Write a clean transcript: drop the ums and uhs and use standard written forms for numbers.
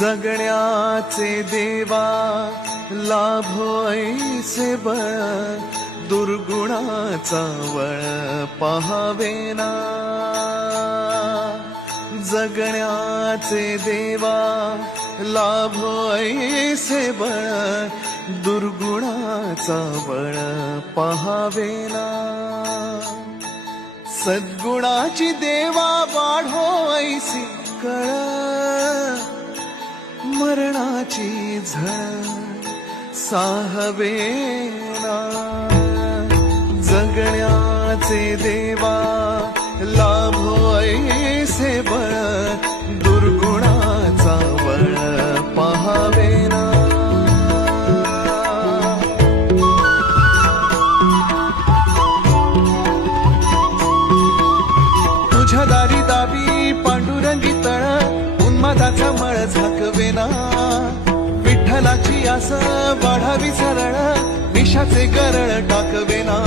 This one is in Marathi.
जगण्याचे देवा लाभो ऐसे बळ, दुर्गुणाचा वळ पहावेना. जगण्याचे देवा लाभो ऐसे बळ, दुर्गुणाचा बळ पहावेना. सद्गुणाची देवा वाढो ऐसी कळ, मरणाची झळ साहवेना. जगण्याचे देवा लाभो ऐसे बळ, दुर्गुणाचा बळ पहावेना. तुझ्या दारी दावी पांडुरंगी तळ, उन्मादाचा मळ झाकवेना. विठ्ठलाची आस वाढावी सरळ, विषाचे गरळ टाकवेना.